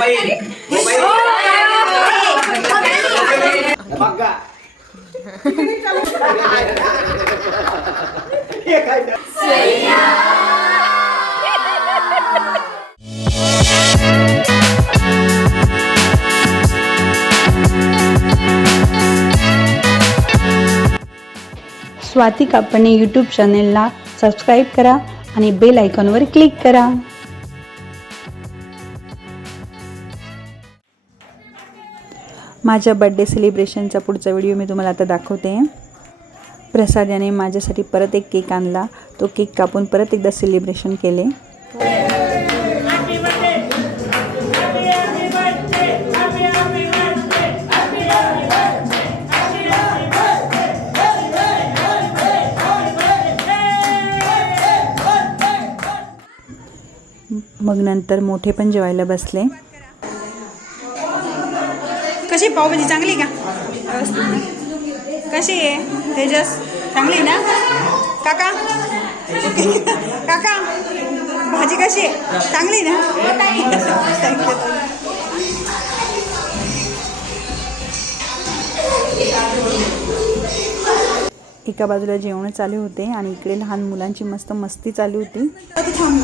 Mobile. Mobile. बघा. स्वाती कापणे YouTube चॅनेलला सबस्क्राईब करा आणि बेल आयकॉनवर क्लिक करा. माझ्या बड्डे सेलिब्रेशनचा पुढचा व्हिडिओ मी तुम्हाला आता दाखवते. प्रसाद याने माझ्यासाठी परत एक केक आणला. तो केक कापून परत एकदा सेलिब्रेशन केले. मग नंतर मोठे पण जेवायला बसले. कशी पावभाजी? चांगली आहे का? कशी आहे? तेजस? चांगली आहे ना? काका? काका भाजी कशी आहे? चांगली आहे ना? एका बाजूला जेवण चालू होते आणि इकडे लहान मुलांची मस्त मस्ती चालू होती आता थांब.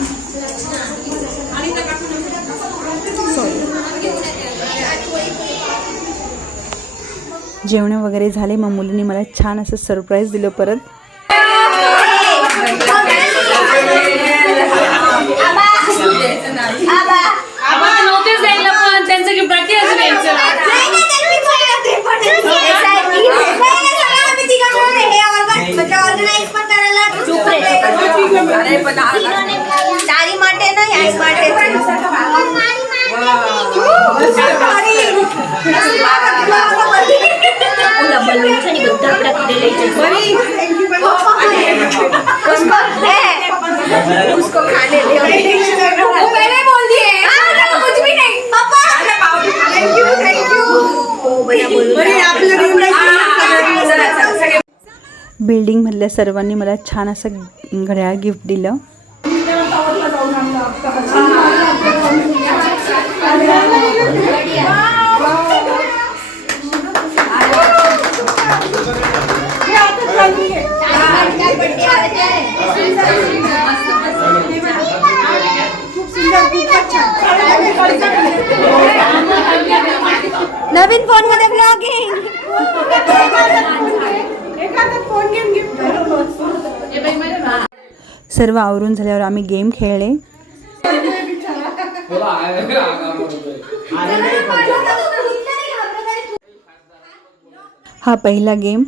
जेवणं वगैरे झाले. मग मुलीने मला छान असं सरप्राईज दिलं परत. उसको है उसको खाने दे. वो पहले बोल दिए हाँ चलो कुछ भी नहीं. पापा. थैंक यू थैंक यू ओ बना बोल बिल्डिंगमधल्या सर्वांनी मला छान असं घड्याळ गिफ्ट दिलं. नवीन फोनमध्ये ब्लॉगिंग सर्व आवरून झाल्यावर आम्ही गेम खेळले. हा पहिला गेम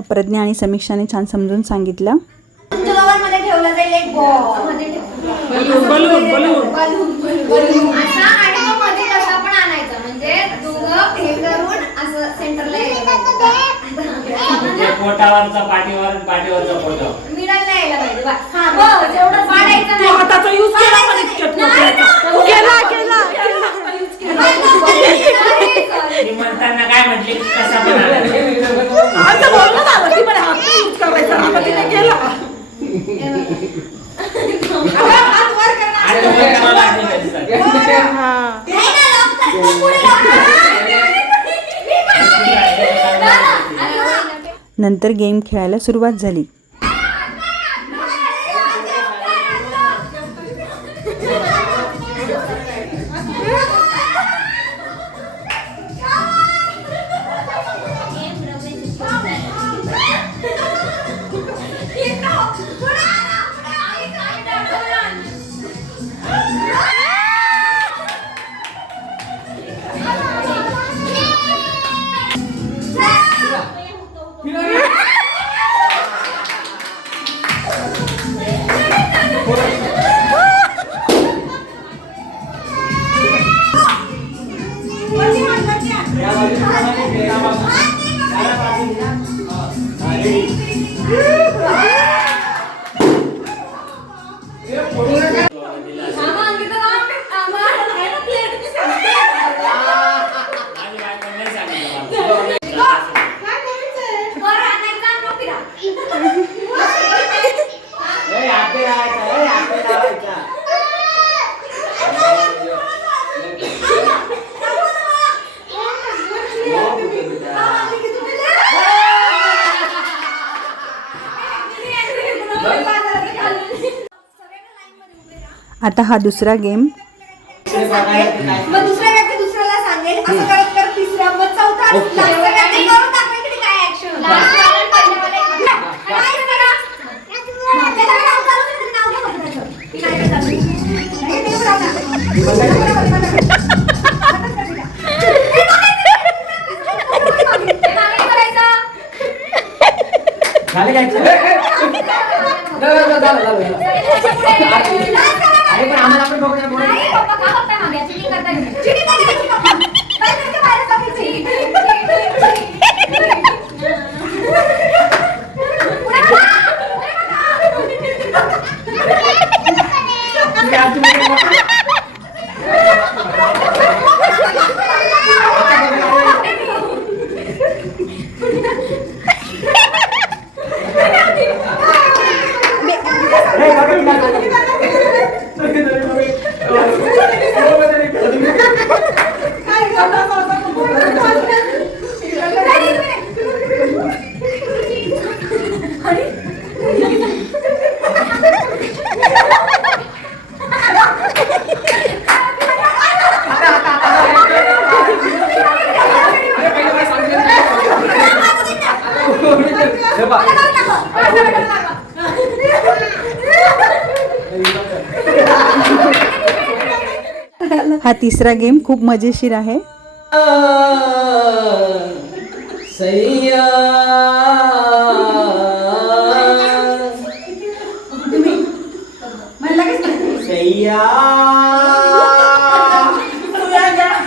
प्रज्ञा आणि समीक्षाने छान समजून सांगितलं. म्हणजे हे पोटावरचा पाठीवर पाठीवरचा. हा. हाताचा केला पण इतक्यात. केला केला. म्हणताना काय म्हटले? कसा बोलणं झालं ती म्हणे हात नाही use करायचा आता तिने केला हात वर करणार. आणि मग मला आठवण झाली सर. नाही ना, lock कर. तू पुढे lock कर. मी पण ना, ना. आणि होईल. नंतर गेम खेळायला सुरुवात झाली. आता हा दुसरा गेम. मग दुसरा व्यक्ती दुसऱ्याला सांगेल असं करत करत तिसरा मग चौथा हा तिसरा गेम खूप मजेशीर आहे. सैया. Saya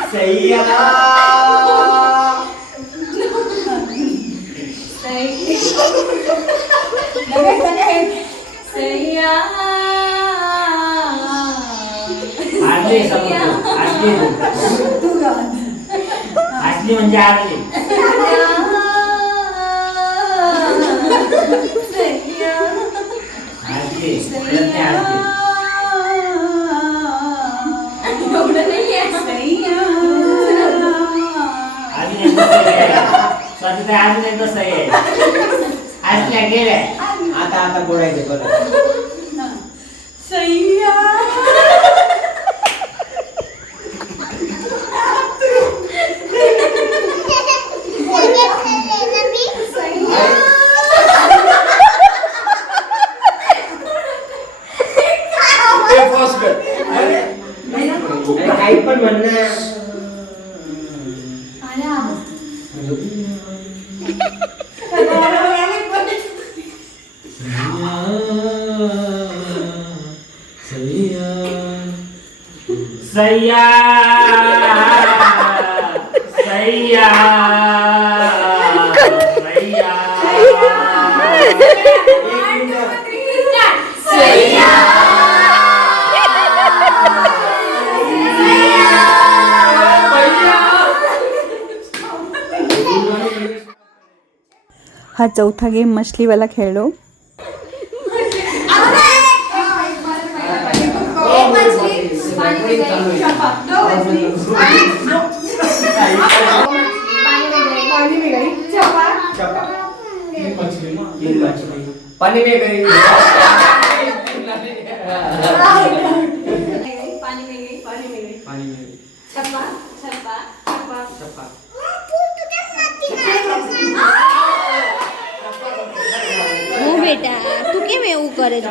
Saya Saya Asli sama itu Asli Asli menjadi. Asli Asli Asli अजून एकदा सही आहे. स्वातीताई, अजून आहे. आजल्या गेल्या. आता आता बोलायचं बरं अरे सैया। सैया। सैया। हा चौथा गेम मछलीवाला खेळलो. पाणी नाही काही पाणी नाही चप्पा હું બેટા તું કેમ એવું કરે છે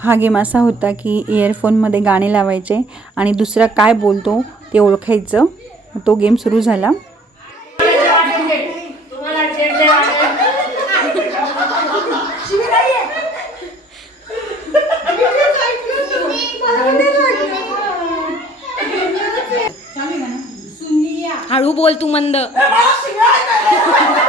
हा गेम असा होता की इयरफोनमध्ये गाणे लावायचे आणि दुसरा काय बोलतो ते ओळखायचं. तो गेम सुरू झाला? हळू बोल तू मंद.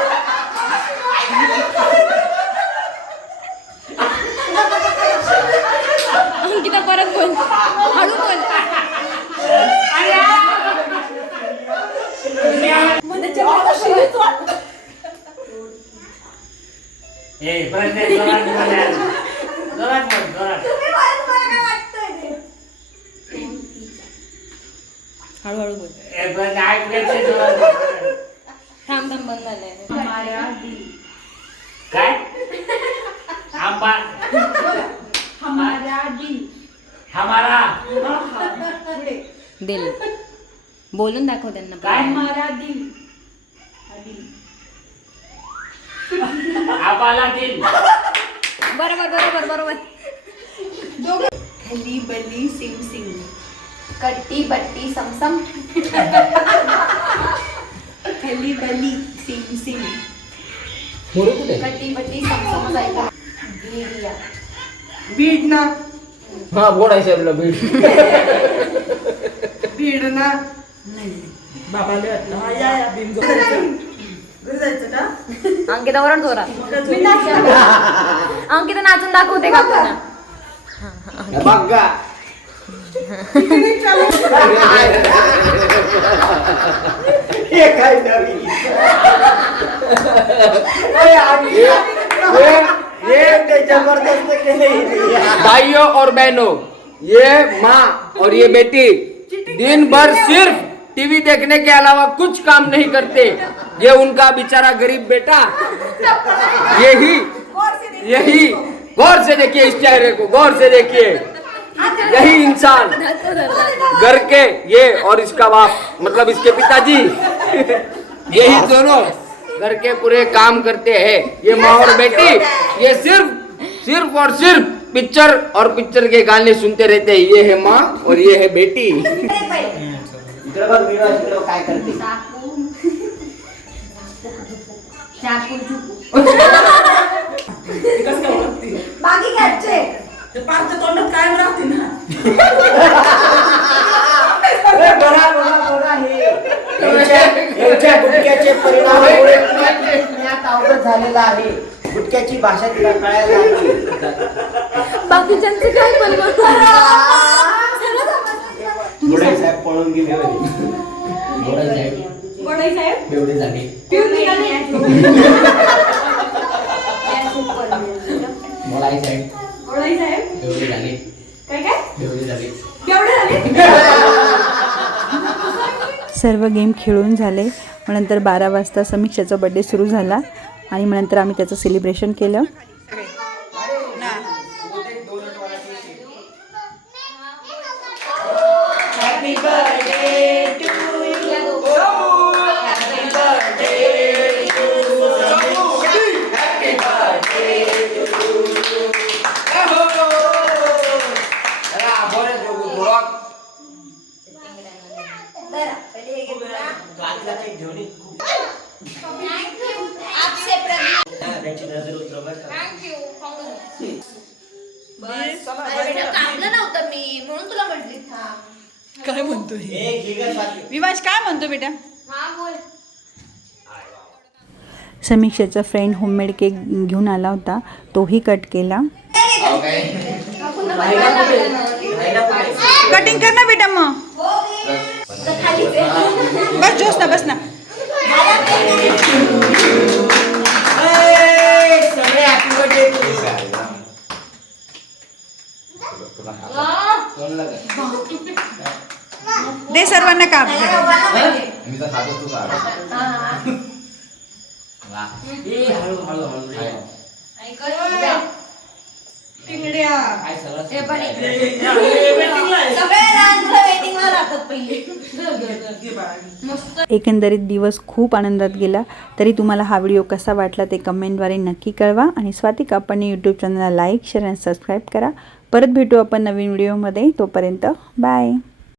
बंद झालंय काय? आंबा. हमारा दिल हमारा. पुढे. दिल. बोलून दाखव त्यांना काय? हमारा दिल दिल आबाला दिल. बरोबर बरोबर बरोबर. हली बली सिंग सिंग. कट्टी बट्टी समसम. हली बली सिंग सिंग. कट्टी बट्टी समसम जायचं भेडिया. बीड ना हा आहे साहेबला बीड बीड ना जायचं. का? अंकिता वरण जोरात. अंकिता नाचून दाखवते का बघा. ये ज़बरदस्त भाइयों और बहनों, ये माँ और ये बेटी दिन भर सिर्फ़ टीवी देखने के अलावा कुछ काम नहीं करते। ये उनका बेचारा गरीब बेटा, यही यही, गौर से देखिए इस चेहरे को, गौर से देखिए। यही इंसान, घर के, ये और इसका बाप मतलब इसके पिताजी। यही दोनों घर के पूरे काम करते हैं। ये माँ और बेटी ये सिर्फ सिर्फ और सिर्फ पिक्चर और पिक्चर के गाने सुनते रहते हैं। ये है माँ और ये है बेटी। काय करते चाकू चुकू बाकी घ्यायचे गुटक्याचे परिणामामुळे अवगत झालेला आहे. गुटक्याची भाषा तिला कळायला लागली. बाकीच्यांचं काय साहेब पळून गेले साहेब. गोडाई साहेब? एवढे झाले. पिऊन निघाले. गोडाई साहेब. गोडाई साहेब? एवढे झाले. काय काय? एवढे झाले. झाले? सर्व गेम खेळून झाले. मग नंतर बारा वाजता समीक्षाचा बड्डे सुरू झाला आणि मग नंतर आम्ही त्याचं सेलिब्रेशन केलं आपसे कापलं नव्हतं मी म्हणून तुला म्हटली थांब काय म्हणतोय विवाज काय म्हणतो बेटा हा बोल समीक्षाचा फ्रेंड होममेड केक घेऊन आला होता. तोही कट केला. कटिंग कर ना बेटा मग. बस जोस ना बस ना. टिंगड्या सगळे लहान वेटिंगला राहतात पहिले. एकंदरीत दिवस खूप आनंदात गेला. तरी तुम्हाला हा व्हिडिओ कसा वाटला ते कमेंटद्वारे नक्की कळवा. आणि स्वाती कापडने यूट्यूब चॅनलला लाईक शेअर आणि सबस्क्राईब करा. परत भेटू आपण नवीन व्हिडिओमध्ये तोपर्यंत बाय